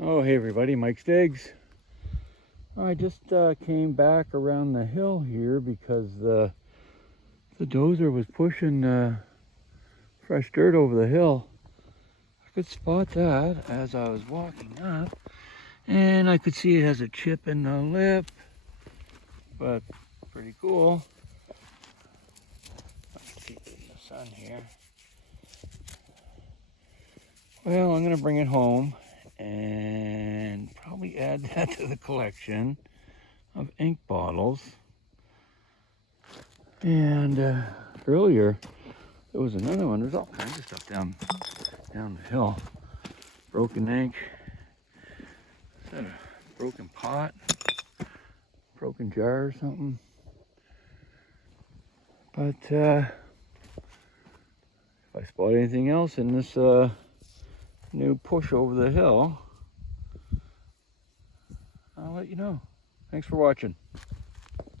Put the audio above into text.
Oh, hey everybody, Mike Stiggs. I just came back around the hill here because the dozer was pushing fresh dirt over the hill. I could spot that as I was walking up, and I could see it has a chip in the lip, but pretty cool. Let's see in the sun here. Well, I'm gonna bring it home and probably add that to the collection of ink bottles. And earlier there was another one. There's all kinds of stuff down the hill. Broken ink. Is that a broken pot? Broken jar or something? But if I spot anything else in this new push over the hill, I'll let you know. Thanks for watching.